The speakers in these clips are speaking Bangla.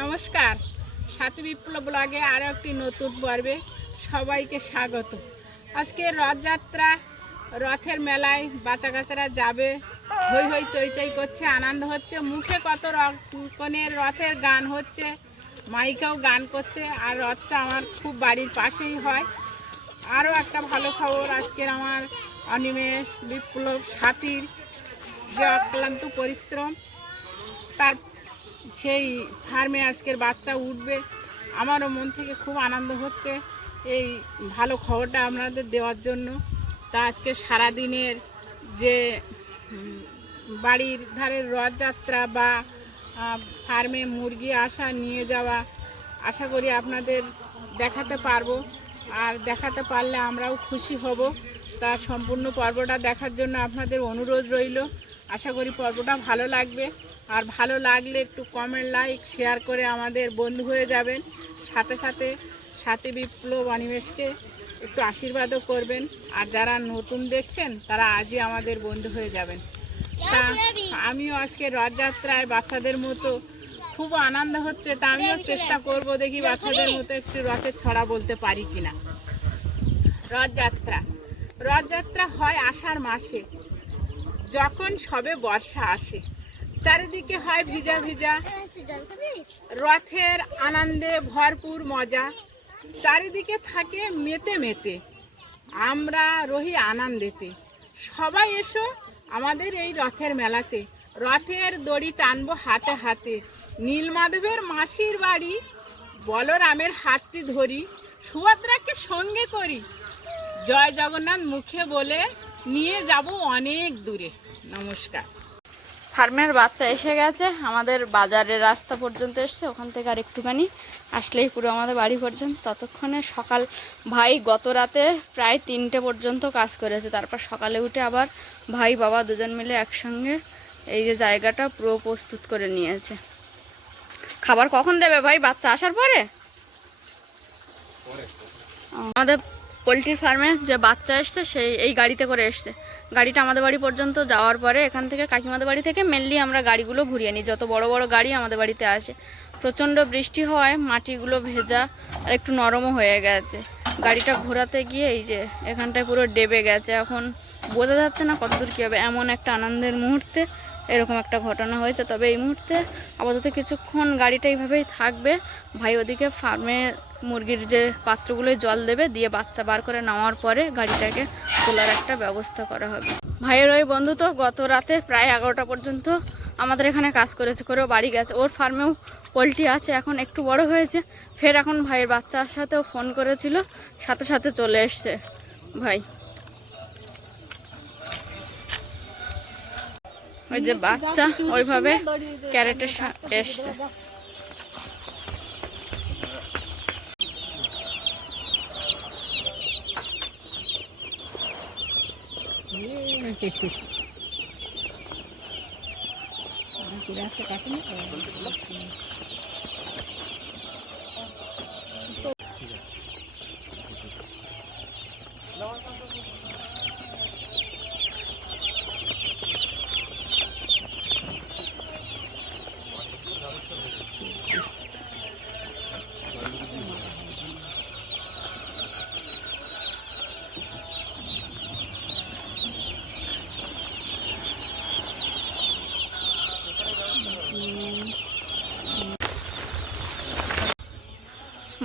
নমস্কার, সাথী বিপ্লব ব্লগে আরও একটি নতুন পর্বে সবাইকে স্বাগত। আজকে রথযাত্রা, রথের মেলায় বাচ্চা কাচ্চারা যাবে, হই হই চই চই করছে, আনন্দ হচ্ছে, মুখে কত রকমের রথের গান হচ্ছে, মাইকেও গান করছে। আর রথটা আমার খুব বাড়ির পাশেই হয়। আরও একটা ভালো খবর, আজকের আমার অনিমেষ বিপ্লব সাথীর যে অক্লান্ত পরিশ্রম, তার সেই ফার্মে আজকের বাচ্চা উঠবে। আমারও মন থেকে খুব আনন্দ হচ্ছে এই ভালো খবরটা আপনাদের দেওয়ার জন্য। তা আজকে সারাদিনের যে বাড়ির ধারের রথযাত্রা বা ফার্মে মুরগি আসা নিয়ে যাওয়া, আশা করি আপনাদের দেখাতে পারবো। আর দেখাতে পারলে আমরাও খুশি হব। তা সম্পূর্ণ পর্বটা দেখার জন্য আপনাদের অনুরোধ রইল। আশা করি পর্বটা ভালো লাগবে। আর ভালো লাগলে একটু কমেন্ট, লাইক, শেয়ার করে আমাদের বন্ধু হয়ে যাবেন। সাথে সাথে সাথী বিপ্লব অনিমেষকে একটু আশীর্বাদও করবেন। আর যারা নতুন দেখছেন তারা আজই আমাদের বন্ধু হয়ে যাবেন। তা আমিও আজকে রথযাত্রায় বাচ্চাদের মতো খুব আনন্দ হচ্ছে। তা আমিও চেষ্টা করব, দেখি বাচ্চাদের মতো একটু রথের ছড়া বলতে পারি কিনা। রথযাত্রা হয় আষাঢ় মাসে, যখন সবে বর্ষা আসে। চারিদিকে হয় ভিজা ভিজা, রথের আনন্দে ভরপুর মজা, চারিদিকে থাকে মেতে মেতে, আমরা রহি আনন্দেতে। সবাই এসো আমাদের এই রথের মেলাতে, রথের দড়ি টানবো হাতে হাতে, নীলমাধবের মাসির বাড়ি, বলরামের হাতটি ধরি, সুভদ্রাকে সঙ্গে করি, জয় জগন্নাথ মুখে বলে নিয়ে যাব অনেক দূরে। নমস্কার। ফার্মের বাচ্চা এসে গেছে, আমাদের বাজারের রাস্তা পর্যন্ত এসছে, ওখান থেকে আর একটুখানি আসলেই পুরো আমাদের বাড়ি পর্যন্ত। ততক্ষণে সকাল ভাই গত রাতে প্রায় 3টে পর্যন্ত কাজ করেছে। তারপর সকালে উঠে আবার ভাই বাবা দুজন মিলে একসঙ্গে এই যে জায়গাটা পুরো প্রস্তুত করে নিয়েছে। খাবার কখন দেবে ভাই? বাচ্চা আসার পরে? আমাদের পোলট্রির ফার্মে যে বাচ্চা এসছে সেই এই গাড়িতে করে এসছে। গাড়িটা আমাদের বাড়ি পর্যন্ত যাওয়ার পরে এখান থেকে কাকিমাদের বাড়ি থেকে মেনলি আমরা গাড়িগুলো ঘুরিয়ে নিই। যত বড় বড় গাড়ি আমাদের বাড়িতে আসে। প্রচণ্ড বৃষ্টি হওয়ায় মাটিগুলো ভেজা আর একটু নরমও হয়ে গেছে। গাড়িটা ঘোরাতে গিয়ে এই যে এখানটায় পুরো ডেবে গেছে। এখন বোঝা যাচ্ছে না কতদূর কী হবে। এমন একটা আনন্দের মুহূর্তে এরকম একটা ঘটনা হয়েছে। তবে এই মুহূর্তে আপাতত কিছুক্ষণ গাড়িটা এইভাবেই থাকবে। ভাই ওদিকে ফার্মে মুরগির যে পাত্রগুলোয় জল দেবে, দিয়ে বাচ্চা বার করে নেওয়ার পরে গাড়িটাকে তোলার একটা ব্যবস্থা করা হবে। ভাইয়ের ওই বন্ধু তো গত রাতে প্রায় 11টা পর্যন্ত আমাদের এখানে কাজ করেছে, করেও বাড়ি গেছে। ওর ফার্মেও পোলট্রি আছে, এখন একটু বড় হয়েছে। ফের এখন ভাইয়ের বাচ্চার সাথেও ফোন করেছিল, সাথে সাথে চলে এসছে ভাই। ওই যে বাচ্চা ওইভাবে ক্যারেটে এসছে।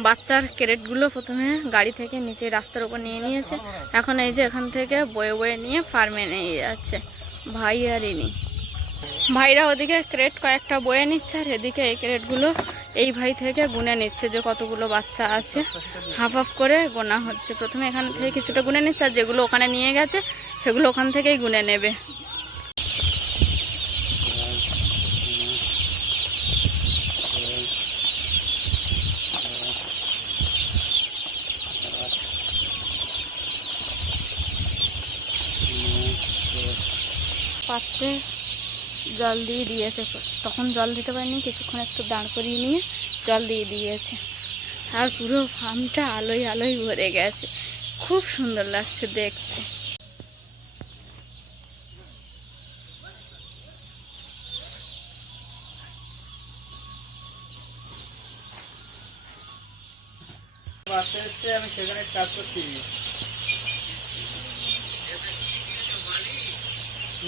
বাচ্চার ক্যারেটগুলো প্রথমে গাড়ি থেকে নিচে রাস্তার উপর নিয়ে নিয়েছে। এখন এই যে এখান থেকে বয়ে বয়ে নিয়ে ফার্মে নিয়ে যাচ্ছে ভাই আর ইনি। ভাইরা ওদিকে ক্রেট কয়েকটা বয়ে নিচ্ছে, আর এদিকে এই ক্রেটগুলো এই ভাই থেকে গুনে নিচ্ছে যে কতগুলো বাচ্চা আছে। হাফ হাফ করে গোনা হচ্ছে। প্রথমে এখান থেকে কিছুটা গুনে নিচ্ছে, আর যেগুলো ওখানে নিয়ে গেছে সেগুলো ওখান থেকেই গুনে নেবে। পাত্রে জল দিয়ে দিয়েছে, তখন জল দিতে পারিনি, কিছুক্ষণ একটু দাঁড় করিয়ে নিয়ে জল দিয়ে দিয়েছে। আর পুরো ফার্মটা আলোয় আলোয় ভরে গেছে, খুব সুন্দর লাগছে দেখতে। বাচ্চা এসছে, আমি সেখানে কাজ করছি।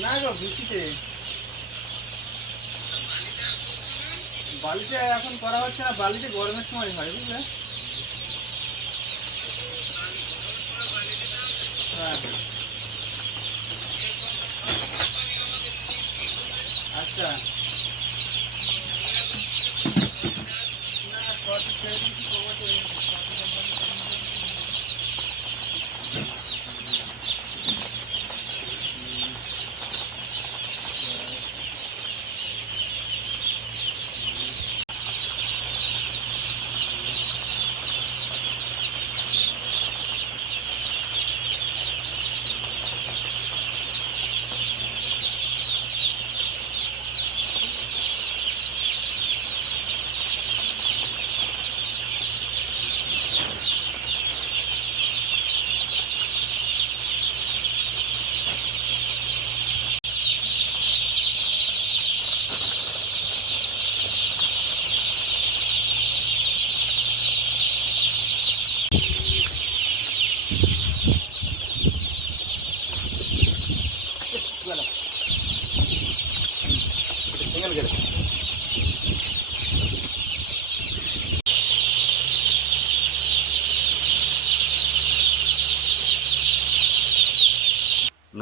না গো, বৃষ্টিতে বালিতে এখন করা হচ্ছে না, বালিতে গরমের সময় হয়, বুঝলে? হ্যাঁ, আচ্ছা। না, শর্ট ছেড়ে দিয়েছি, করবো তো।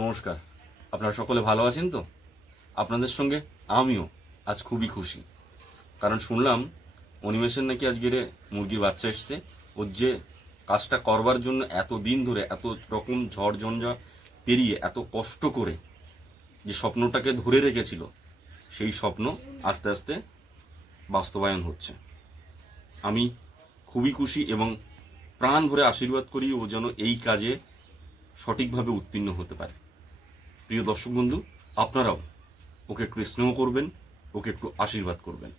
নমস্কার, আপনারা সকলে ভালো আছেন তো? আপনাদের সঙ্গে আমিও আজ খুবই খুশি, কারণ শুনলাম অনিমেষের নাকি আজকের মুরগির বাচ্চা এসছে। ওর যে কাজটা করবার জন্য এত দিন ধরে এত রকম ঝড় ঝঞ্ঝা পেরিয়ে এত কষ্ট করে যে স্বপ্নটাকে ধরে রেখেছিল, সেই স্বপ্ন আস্তে আস্তে বাস্তবায়ন হচ্ছে। আমি খুবই খুশি এবং প্রাণ ভরে আশীর্বাদ করি ও যেন এই কাজে সঠিকভাবে উত্তীর্ণ হতে পারে। প্রিয় দর্শক বন্ধু, আপনারাও ওকে একটু স্নেহ করবেন, ওকে একটু আশীর্বাদ করবেন।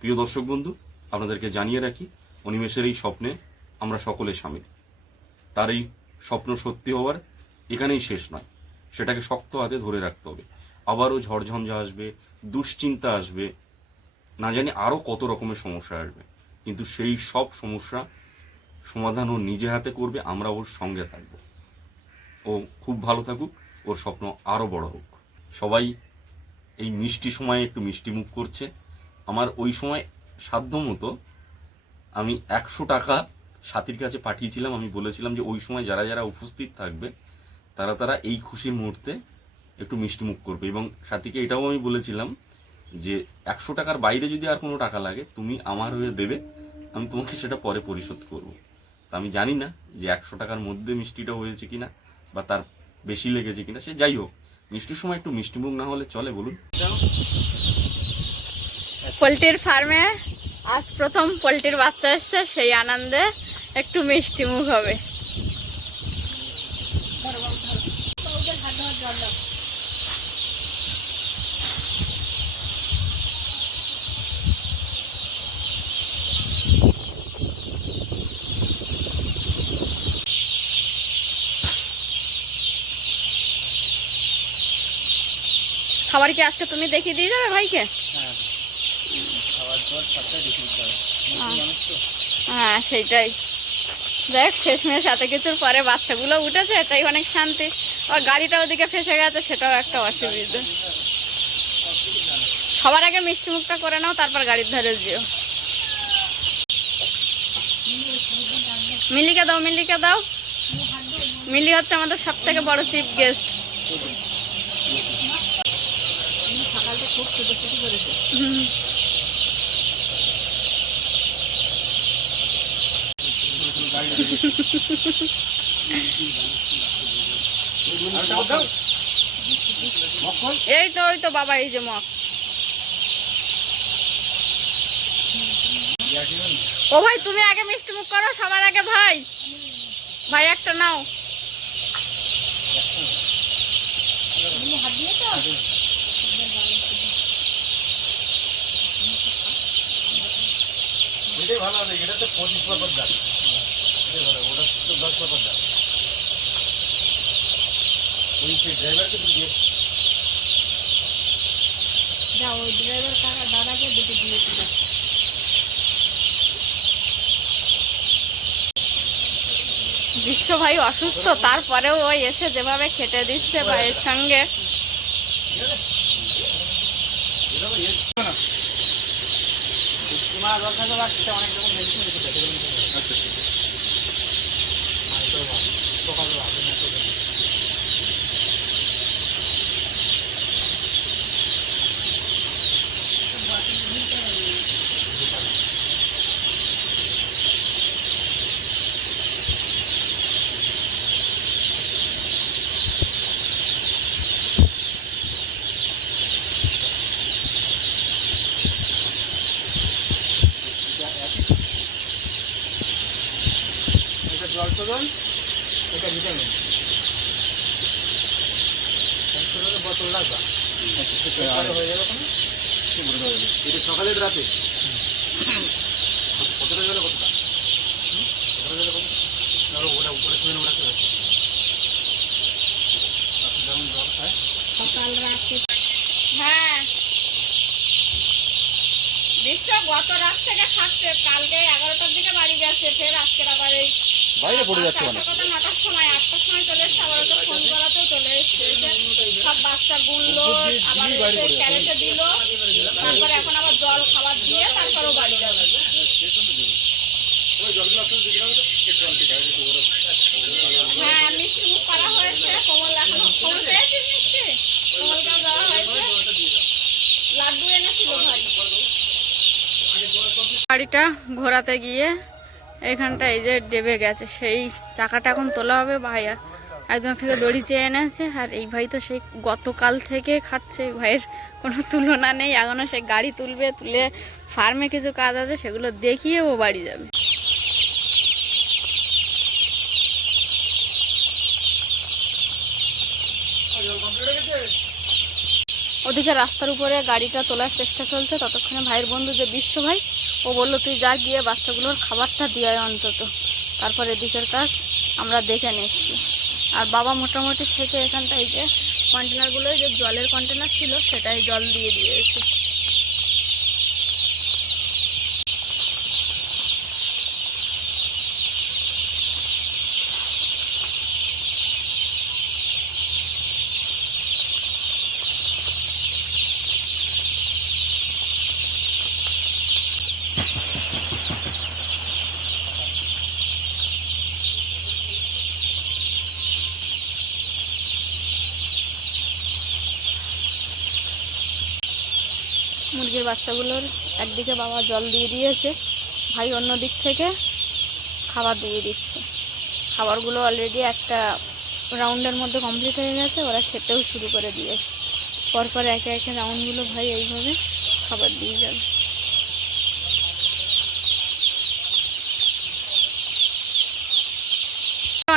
প্রিয় দর্শক বন্ধু, আপনাদেরকে জানিয়ে রাখি, অনিমেষের এই স্বপ্নে আমরা সকলে শামিল। তার এই স্বপ্ন সত্যি হওয়ার এখানেই শেষ নয়, সেটাকে শক্ত হাতে ধরে রাখতে হবে। আবারও ঝড়ঝঞ্ঝা আসবে, দুশ্চিন্তা আসবে, না জানি আরও কত রকমের সমস্যা আসবে, কিন্তু সেই সব সমস্যা সমাধান ও নিজে হাতে করবে, আমরা ওর সঙ্গে থাকবো। ও খুব ভালো থাকুক, ওর স্বপ্ন আরও বড় হোক। সবাই এই মিষ্টি সময়ে একটু মিষ্টি মুখ করছে। আমার ওই সময় সাধ্য মতো আমি 100 টাকা সাথীর কাছে পাঠিয়েছিলাম। আমি বলেছিলাম যে ওই সময় যারা যারা উপস্থিত থাকবে তারা এই খুশির মুহূর্তে একটু মিষ্টি মুখ করবে, এবং সাথীকে এটাও আমি বলেছিলাম যে 100 টাকার বাইরে যদি আর কোনো টাকা লাগে তুমি আমার হয়ে দেবে, আমি তোমাকে সেটা পরে পরিশোধ করব। তা আমি জানি না যে 100 টাকার মধ্যে মিষ্টিটা হয়েছে কিনা বা তার বেশি লেগেছে কিনা, সে যাই হোক, মিষ্টির সময় একটু মিষ্টিমুখ না হলে চলে বলুন? পোলট্রির ফার্মে আজ প্রথম পোলট্রির বাচ্চা এসছে, সেই আনন্দে একটু মিষ্টি মুখ হবে। খাবার কি আজকে তুমি দেখিয়ে দিয়ে যাবে ভাইকে? হ্যাঁ, খাবার দাবার সবটাই দেখে দিতে হবে, মানুষ তো। হ্যাঁ, সেইটাই। দেখ, শেষমেশ এত কিছুর পরে বাচ্চাগুলো উঠেছে, এটাই অনেক শান্তি। আর গাড়িটা ওদিকে ফেসে গেছে, সেটাও একটা অসুবিধা। সবার আগে মিষ্টি মুখটা করে নাও, তারপর গাড়ির ধারে যেও। মিলিকে দাও, মিলিকে দাও। মিলি হচ্ছে আমাদের সব থেকে বড় চিফ গেস্ট। সকালটা খুব ছোটাছুটি করেছে। এই তো, ওই তো বাবা, এই যে মগ। ও ভাই, তুমি আগে মিষ্টি মুখ করো সবার আগে। ভাই, ভাই একটা নাও। হাত দিয়ে তো এটাই ভালো হবে, এটা তো 25 পাতার দাম, এটাই ভালো, ওটা তো 10 পাতার দাম। ওই ড্রাইভারকে দিয়ে যাও, ওই ড্রাইভার কাকা দাদাকে দুটো দিয়েছিল। বিশ্ব ভাই অসুস্থ, তারপরেও ওই এসে যেভাবে খেটে দিচ্ছে ভাইয়ের সঙ্গে। এটা জল শোধন, এটা ভিটামিন। সংশোধনের বোতল রাখবা, হয়ে যাবে কোনো। এটা সকালে রাতে কতটা গেলে কতটা, কতটা গেলে কত, ওটা উপরে শুনে ওটা যেমন জল খায়। সকাল রাতে হ্যাঁ, বিশ্ব গত রাত থেকে খাচ্ছে, কালকে 11টার দিকে বাড়ি গেছে, ফের আজকে আবার এই বাইরে পড়ে যাচ্ছে বাচ্চা কথা 9টার সময় 8টার সময় চলে এসছে, আবার ওকে ফোন করাতেও চলে এসছে, এসে সব বাচ্চা গুনলো, আবার এসে ক্যারেটে দিল, তারপরে এখন আবার জল খাবার দিয়ে তারপরেও বাড়ি যাবে। হ্যাঁ, মিষ্টি মুখ করা হয়েছে, কোমল এখন কোমল পেয়েছিস মিষ্টি, কোমলকেও দেওয়া হয়েছে, লাড্ডু এনেছিল ভাই। গাড়িটা ঘোরাতে গিয়ে এখানটা এই যে ডেবে গেছে, সেই চাকাটা এখন তোলা হবে। ভাইয়া একজন থেকে দড়ি চেয়ে এনেছে, আর এই ভাই তো সেই গতকাল থেকে খাচ্ছে, ভাইয়ের কোনো তুলনা নেই। এখনও সে গাড়ি তুলবে, তুলে ফার্মে কিছু কাজ আছে সেগুলো দেখিয়ে ও বাড়ি যাবে। ওদিকে রাস্তার উপরে গাড়িটা তোলার চেষ্টা চলছে, ততক্ষণে ভাইয়ের বন্ধু যে বিশ্ব ভাই, ও বললো তুই যা গিয়ে বাচ্চাগুলোর খাবারটা দিয়ে আয় অন্তত, তারপর এদিকের কাজ আমরা দেখে নিচ্ছি। আর বাবা মোটামুটি থেকে এখানটায় যে কন্টেনারগুলো, যে জলের কন্টেনার ছিল সেটাই জল দিয়ে দিয়েছে। মুরগির বাচ্চাগুলোর একদিকে বাবা জল দিয়ে দিয়েছে, ভাই অন্য দিক থেকে খাবার দিয়ে দিচ্ছে। খাবারগুলো অলরেডি একটা রাউন্ডের মধ্যে কমপ্লিট হয়ে গেছে, ওরা খেতেও শুরু করে দিয়েছে। পরপর একে একে রাউন্ডগুলো ভাই এইভাবে খাবার দিয়ে যাবে।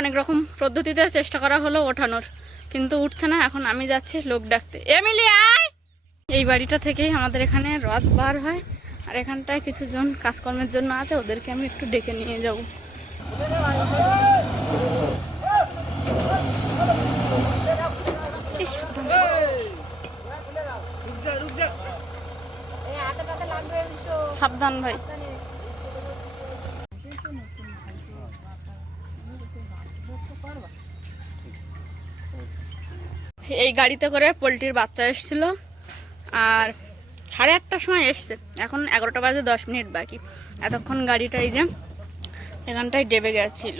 অনেক রকম পদ্ধতিতে চেষ্টা করা হলো ওঠানোর, কিন্তু উঠছে না। এখন আমি যাচ্ছি লোক ডাকতে। এমিলি আয়! এই বাড়িটা থেকেই আমাদের এখানে রথ বার হয়, আর এখানটায় কিছু জন কাজকর্মের জন্য আছে, ওদেরকে আমি একটু ডেকে নিয়ে যাব। সাবধান ভাই। এই গাড়িতে করে পোলট্রির বাচ্চা এসেছিল, আর 8:30টার সময় এসছে, এখন 11টা বাজে 10 মিনিট বাকি। এতক্ষণ গাড়িটা এই যে এখানটায় ডেবে গেছিল,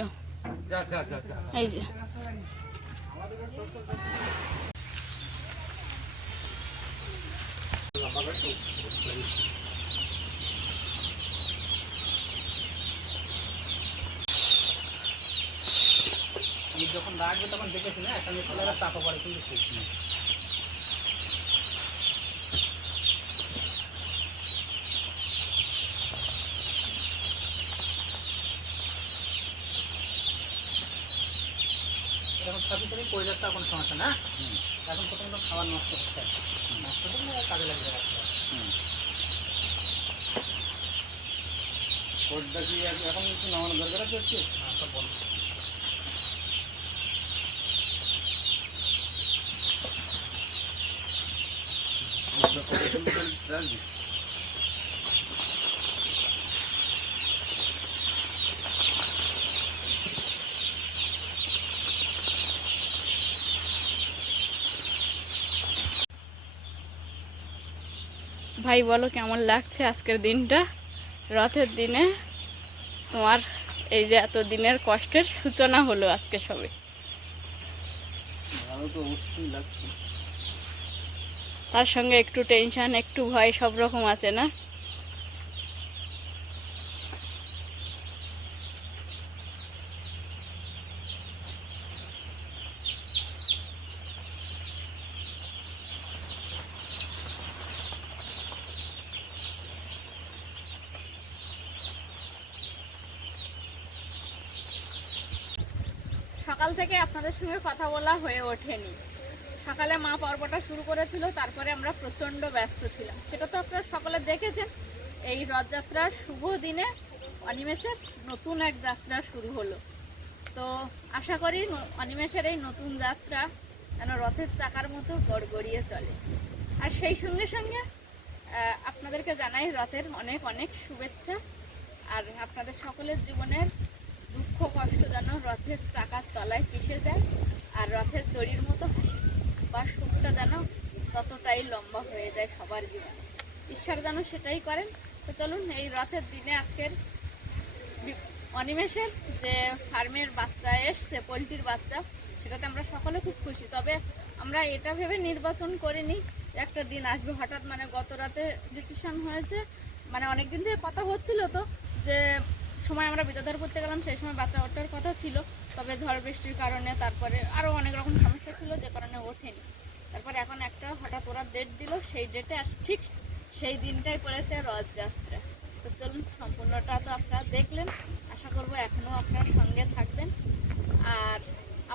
এই যে যখন রাখবে তখন দেখেছি না, একটা নিচে চাপা পড়ে, কিন্তু ঠিক নেই। এখন সবই থেকে পড়ে যাচ্ছে, এখন সমস্যা না। এখন প্রথম তো খাবার নষ্ট করতে হয়, নষ্ট করলে কাজে লাগবে। কোটটা কি এখন একটু নামানো দরকার আছে? সব বন্ধ। ভাই বলো কেমন লাগছে আজকের দিনটা, রথের দিনে তোমার এই যে এত দিনের কষ্টের সূচনা হলো আজকে সবে। ভালো তো অবশ্যই লাগছে। তার সঙ্গে একটু টেনশন, একটু ভয়, সব রকম আছে না? সকাল থেকে আপনাদের সঙ্গে কথা বলা হয়ে ওঠেনি। সকালে মা পর্বটা শুরু করেছিল, তারপরে আমরা প্রচণ্ড ব্যস্ত ছিলাম, সেটা তো আপনারা সকলে দেখেছেন। এই রথযাত্রার শুভ দিনে অনিমেষের নতুন এক যাত্রা শুরু হলো। তো আশা করি অনিমেষের এই নতুন যাত্রা যেন রথের চাকার মতো গড়গড়িয়ে চলে। আর সেই সঙ্গে সঙ্গে আপনাদেরকে জানাই রথের অনেক অনেক শুভেচ্ছা। আর আপনাদের সকলের জীবনের দুঃখ কষ্ট যেন রথের চাকার তলায় পিষে যায়, আর রথের দড়ির মতো হাসি বা সুখটা যেন ততটাই লম্বা হয়ে যায় সবার জীবনে। ঈশ্বর যেন সেটাই করেন। তো চলুন, এই রথের দিনে আজকের অনিমেষের যে ফার্মের বাচ্চা এসছে, পোলট্রির বাচ্চা, সেটাতে আমরা সকলে খুব খুশি। তবে আমরা এটা ভেবে নির্বাচন করিনি একটা দিন আসবে হঠাৎ, মানে গত রাতে ডিসিশন হয়েছে, মানে অনেকদিন থেকে কথা হচ্ছিল তো যে সময় আমরা বিদ্যাধর করতে গেলাম, সেই সময় বাচ্চা ওঠার কথা ছিল, তবে ঝড় বৃষ্টির কারণে তারপরে আরও অনেক রকম সমস্যা ছিল যে কারণে ওঠেনি। তারপর এখন একটা হঠাৎ ওরা ডেট দিল, সেই ডেটে ঠিক সেই দিনটাই পড়েছে রথযাত্রা। তো চলুন, সম্পূর্ণটা তো আপনারা দেখলেন, আশা করবো এখনও আপনার সঙ্গে থাকবেন। আর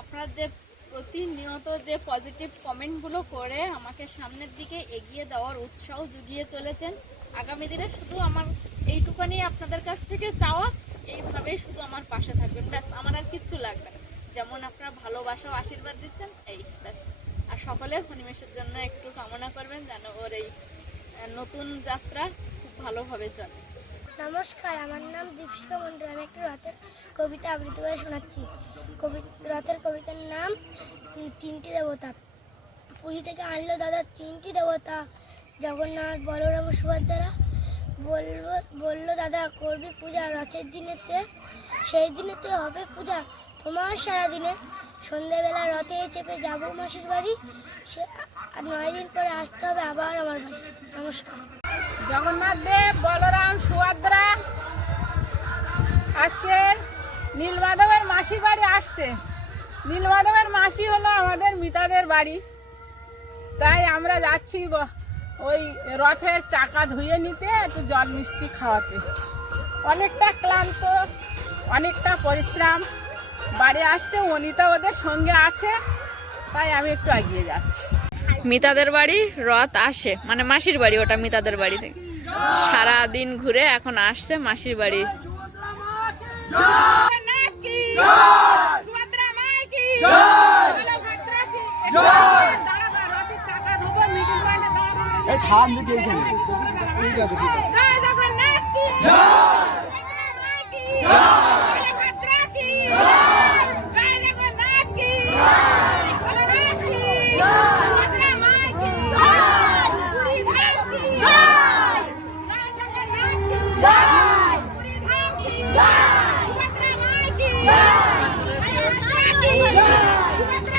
আপনারা যে প্রতিনিয়ত যে পজিটিভ কমেন্টগুলো করে আমাকে সামনের দিকে এগিয়ে দেওয়ার উৎসাহ জুগিয়ে চলেছেন, আগামী দিনে শুধু আমার এইটুকানি আপনাদের কাছ থেকে চাওয়া, এইভাবেই শুধু আমার পাশে থাকবেন, ব্যাস, আমার আর কিচ্ছু লাগবে না। যেমন আপনারা ভালোবাসা ও আশীর্বাদ দিচ্ছেন, এই ব্যাস। আর সকলে অনিমেষের জন্য একটু কামনা করবেন যেন ওর এই নতুন যাত্রা খুব ভালোভাবে চলে। নমস্কার, আমার নাম দীপশিখা মন্ডল। আমি একটি রথের কবিতা আবৃত্তি করে শোনাচ্ছি। রথের কবিতার নাম তিনটি দেবতা। পুরী থেকে আনলো দাদা তিনটি দেবতা, জগন্নাথ, বলরাম ও সুভদ্রা। বললো দাদা করবি পূজা রথের দিনেতে, সেই দিনেতে হবে পূজা তোমার সারাদিনে। সন্ধ্যেবেলা রথে চেপে যাবো মাসির বাড়ি, সে আর 9 দিন পরে আসতে হবে আবার আমার বাড়ি। নমস্কার। জগন্নাথ দেব, বলরাম, সুভদ্রা আজকে নীলমাধবের মাসির বাড়ি আসছে। নীলমাধবের মাসি হলো আমাদের মিতাদের বাড়ি, তাই আমরা যাচ্ছি ওই রথের চাকা ধুয়ে নিতে, একটু জল মিষ্টি খাওয়াতে। অনেকটা ক্লান্ত, অনেকটা পরিশ্রম, বাড়ি আসছে, অনিতা ওদের সঙ্গে আছে, তাই আমি একটু এগিয়ে যাচ্ছি। মিতাদের বাড়ি রথ আসে, মানে মাসির বাড়ি, ওটা মিতাদের বাড়ি থেকে সারা দিন ঘুরে এখন আসছে মাসির বাড়ি।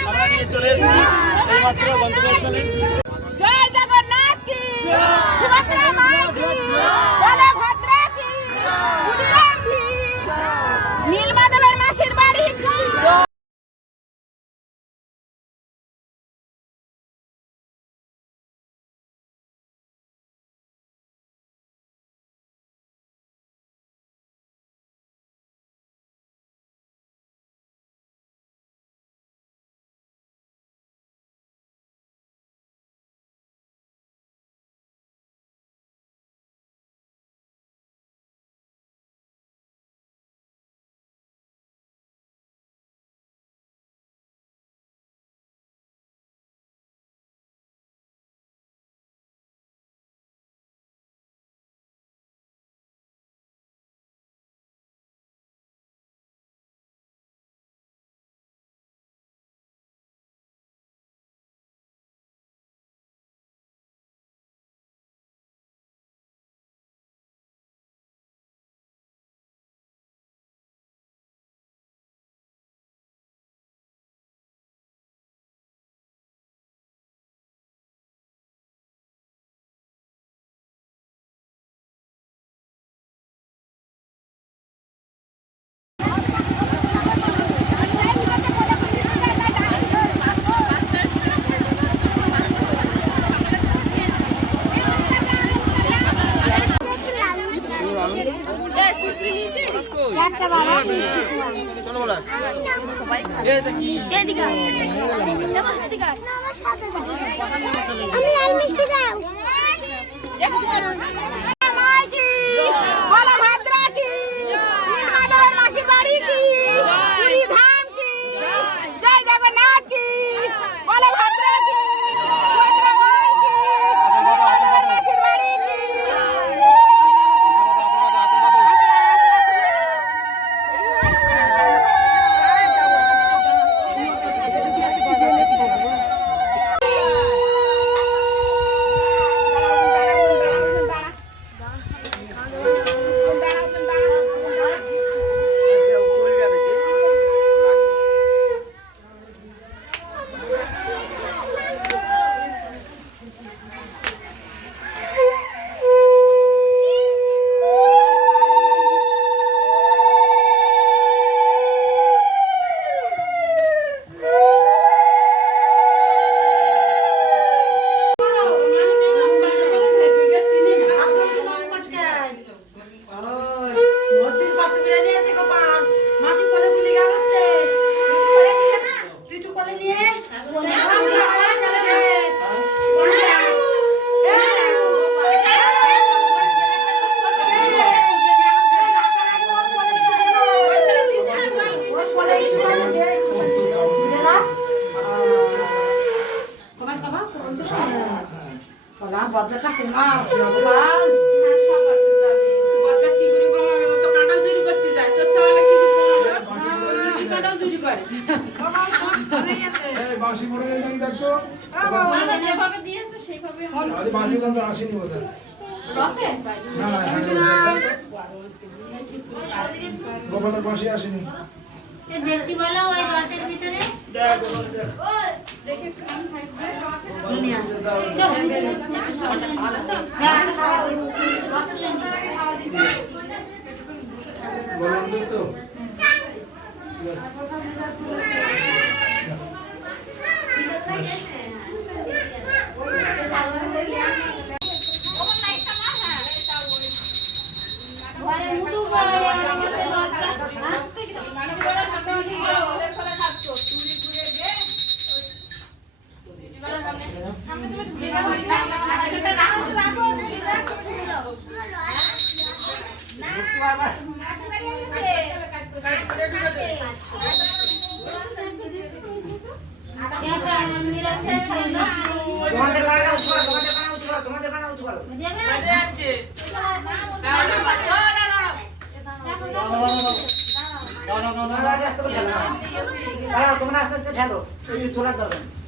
আমরা নিয়ে চলে এসেছি এইমাত্র গন্তব্যস্থলে। জয় জগন্নাথ কি, সুভদ্রা মাই কি। যেভাবে দিয়েছে সেইভাবে গোপালের বাঁশি আসেনি। দেখতে বলো ওই রথের ভিতরে বললাম তো তোমরা আস্তে আস্তে ঠেলো এই তোলার দরকার